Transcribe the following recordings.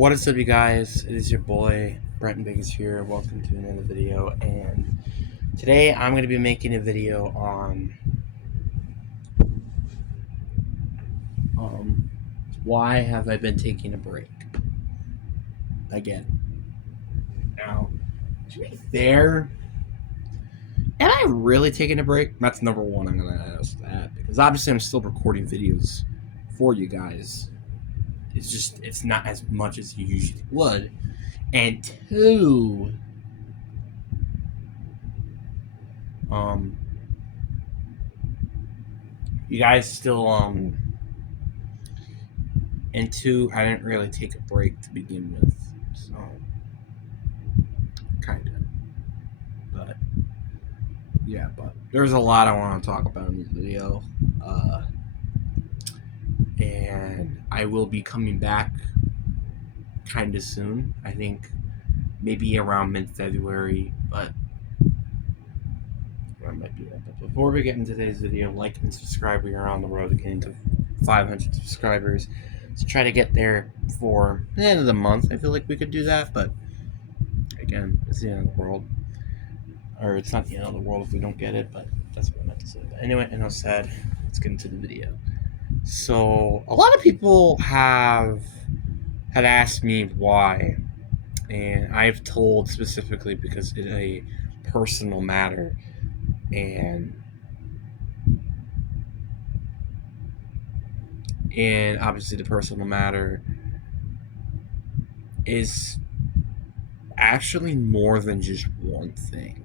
What is up, you guys? It is your boy Brenton Biggins here. Welcome to another video, and today I'm going to be making a video on why have I been taking a break again. Now, to be fair, am I really taking a break? That's number one. I'm going to ask that because obviously I'm still recording videos for you guys. It's not as much as you usually would, and two. You guys still and two, I didn't really take a break to begin with, so kind of. But yeah, but there's a lot I want to talk about in this video, and I will be coming back kind of soon. I think maybe around mid-February, but I might do that. But before we get into today's video, like and subscribe. We are on the road to getting to 500 subscribers. So try to get there for the end of the month. I feel like we could do that, but again, it's the end of the world. Or it's not the end of the world if we don't get it, but that's what I meant to say. But anyway, enough said. Let's get into the video. So a lot of people had asked me why, and I've told specifically because it's a personal matter, and obviously the personal matter is actually more than just one thing.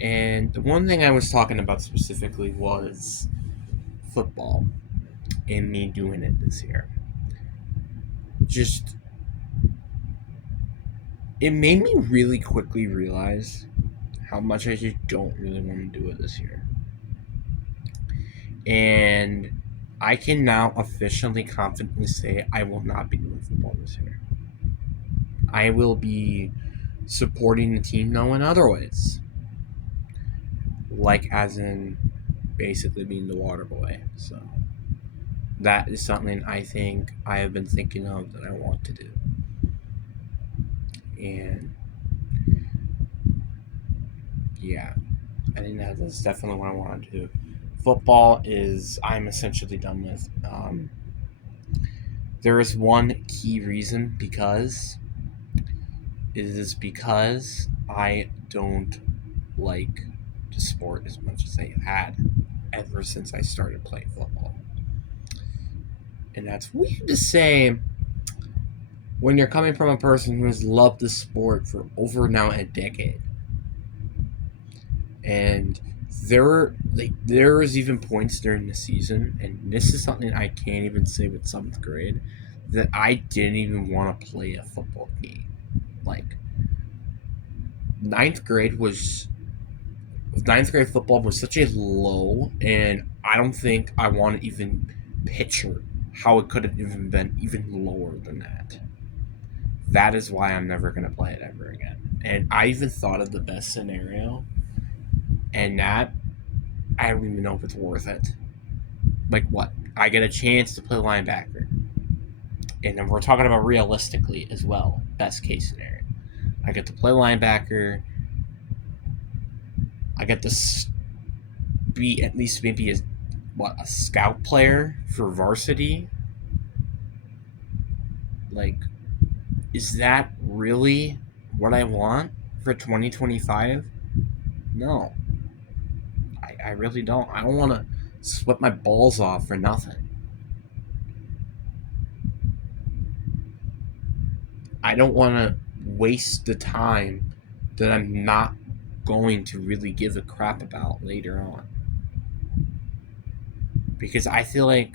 And the one thing I was talking about specifically was football and me doing it this year. Just, it made me really quickly realize how much I just don't really want to do it this year. And I can now officially confidently say I will not be doing football this year. I will be supporting the team now in other ways. Like as in basically being the water boy. So that is something I think I have been thinking of that I want to do. And yeah, I think that's definitely what I want to do. Football is I'm essentially done with. There is one key reason because I don't like the sport as much as I had ever since I started playing football. And that's weird to say when you're coming from a person who has loved the sport for over now a decade. And there was even points during the season, and this is something I can't even say with 7th grade, that I didn't even want to play a football game. Like, 9th grade football was such a low, and I don't think I want to even picture how it could have even been even lower than that. That is why I'm never going to play it ever again. And I even thought of the best scenario, and that, I don't even know if it's worth it. Like what? I get a chance to play linebacker. And then we're talking about realistically as well. Best case scenario. I get to play linebacker. I get to be at least maybe a scout player for varsity. Like, is that really what I want for 2025? No. I really don't. I don't want to sweat my balls off for nothing. I don't want to waste the time that I'm not going to really give a crap about later on. Because I feel like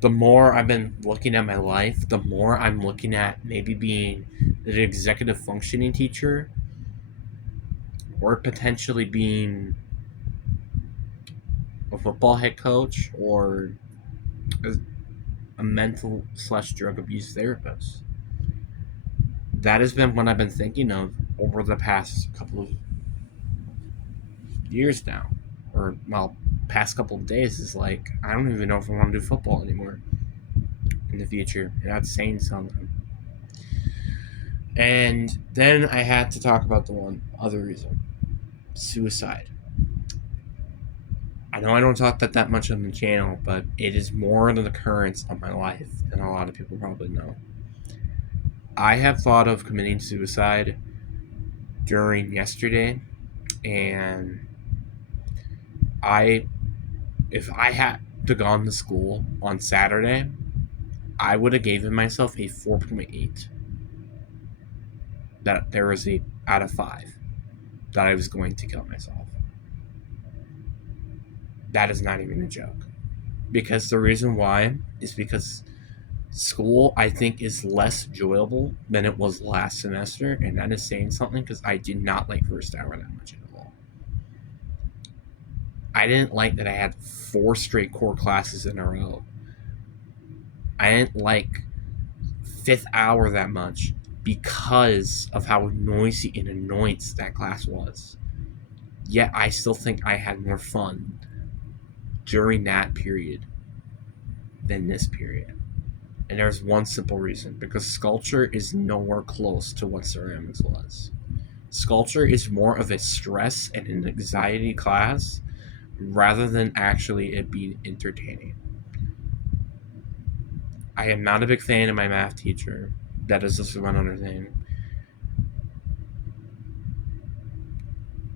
the more I've been looking at my life, the more I'm looking at maybe being an executive functioning teacher or potentially being a football head coach or a mental/drug abuse therapist. That has been what I've been thinking of over the past couple of years now, or past couple of days. Is like, I don't even know if I want to do football anymore in the future, and that's saying something. And then I had to talk about the one other reason: suicide. I know I don't talk that much on the channel, but it is more than the occurrence of my life than a lot of people probably know. I have thought of committing suicide during yesterday, and if I had to gone to school on Saturday, I would have given myself a 4.8. That there was a out of 5 that I was going to kill myself. That is not even a joke. Because the reason why is because school, I think, is less enjoyable than it was last semester, and that is saying something because I did not like first hour that much at all. I didn't like that I had 4 straight core classes in a row. I didn't like fifth hour that much because of how noisy and annoyance that class was. Yet I still think I had more fun during that period than this period. And there's one simple reason: because sculpture is nowhere close to what ceramics was. Sculpture is more of a stress and an anxiety class rather than actually it being entertaining. I am not a big fan of my math teacher. That is just one other thing.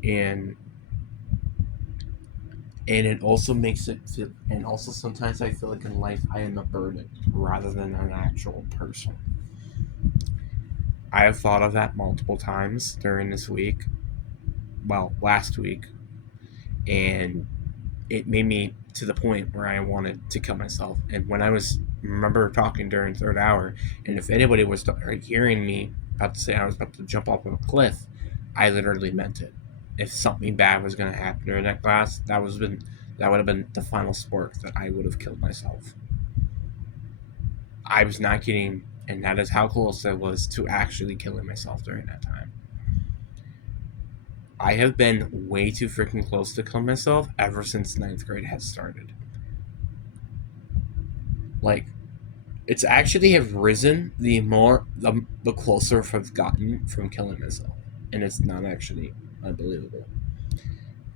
And it also makes it feel, and also sometimes I feel like in life I am a burden rather than an actual person. I have thought of that multiple times during this week, well, last week, and it made me to the point where I wanted to kill myself. And when I was, remember talking during third hour, and if anybody was hearing me about to say I was about to jump off of a cliff, I literally meant it. If something bad was going to happen during that class, that would have been the final spark that I would have killed myself. I was not kidding, and that is how close I was to actually killing myself during that time. I have been way too freaking close to kill myself ever since 9th grade has started. Like, it's actually have risen the closer I've gotten from killing myself. And it's not actually unbelievable.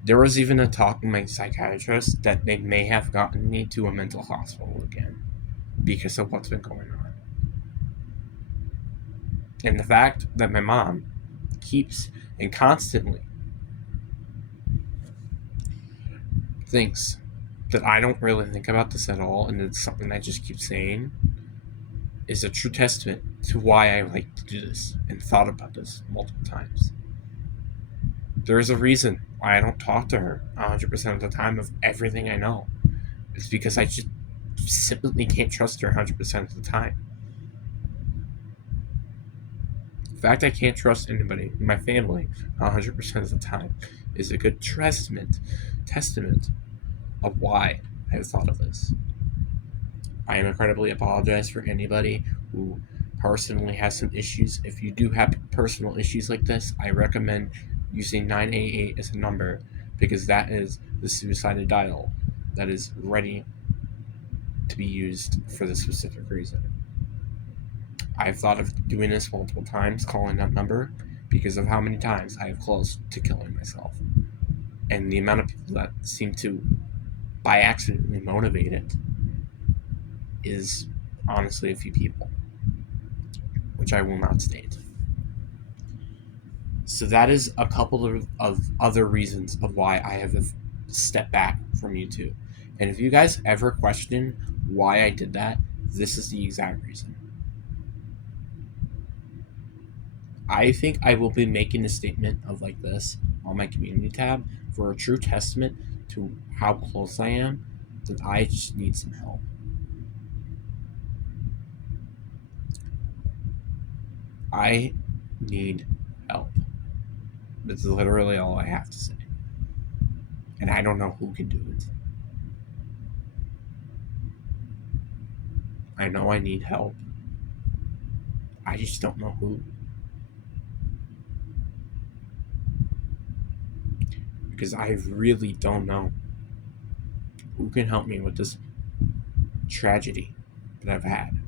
There was even a talk with my psychiatrist that they may have gotten me to a mental hospital again because of what's been going on. And the fact that my mom keeps and constantly thinks that I don't really think about this at all, and it's something I just keep saying, is a true testament to why I like to do this and thought about this multiple times. There is a reason why I don't talk to her 100% of the time of everything I know. It's because I just simply can't trust her 100% of the time. The fact I can't trust anybody in my family 100% of the time is a good testament of why I have thought of this. I am incredibly apologize for anybody who personally has some issues. If you do have personal issues like this, I recommend using 988 as a number, because that is the suicide dial that is ready to be used for this specific reason. I've thought of doing this multiple times, calling that number, because of how many times I have close to killing myself. And the amount of people that seem to, by accidentally, motivate it is honestly a few people, which I will not state. So that is a couple of other reasons of why I have stepped back from YouTube. And if you guys ever question why I did that, this is the exact reason. I think I will be making a statement of like this on my community tab for a true testament to how close I am, that I just need some help. I need help. That's literally all I have to say. And I don't know who can do it. I know I need help. I just don't know who. Because I really don't know who can help me with this tragedy that I've had.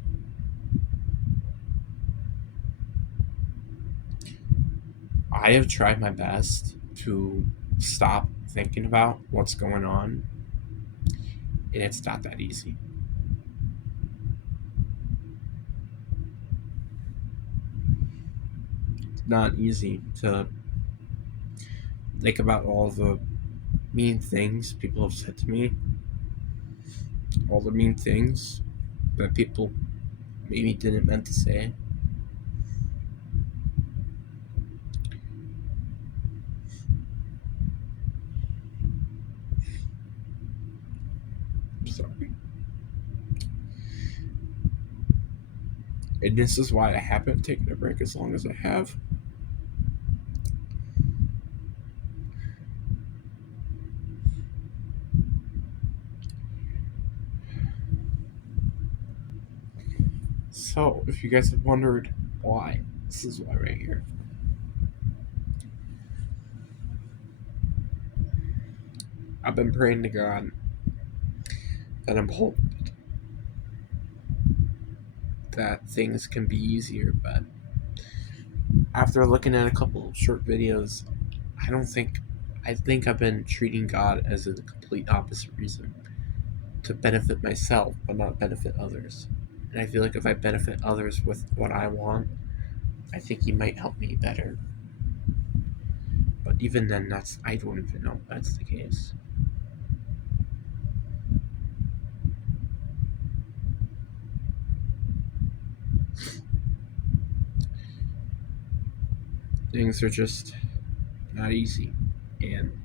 I have tried my best to stop thinking about what's going on, and it's not that easy. It's not easy to think about all the mean things people have said to me, all the mean things that people maybe didn't meant to say. Sorry. And this is why I haven't taken a break as long as I have. So, if you guys have wondered why, this is why right here. I've been praying to God that I'm hoping that things can be easier, but after looking at a couple of short videos, I think I've been treating God as a complete opposite reason. To benefit myself, but not benefit others. And I feel like if I benefit others with what I want, I think He might help me better. But even then, I don't even know if that's the case. Things are just not easy. And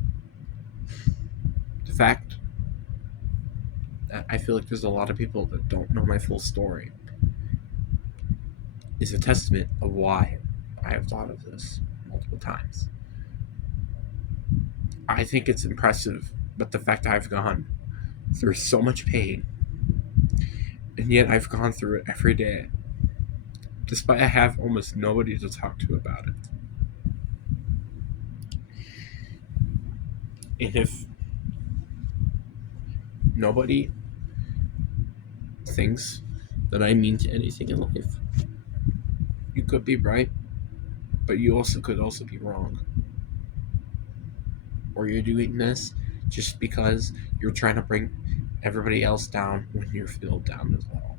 the fact that I feel like there's a lot of people that don't know my full story is a testament of why I have thought of this multiple times. I think it's impressive, but the fact I've gone through so much pain, and yet I've gone through it every day, despite I have almost nobody to talk to about it. And if nobody thinks that I mean to anything in life, you could be right, but you also could also be wrong. Or you're doing this just because you're trying to bring everybody else down when you're feeling down as well.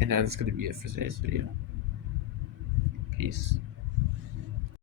And that's going to be it for today's video. Peace.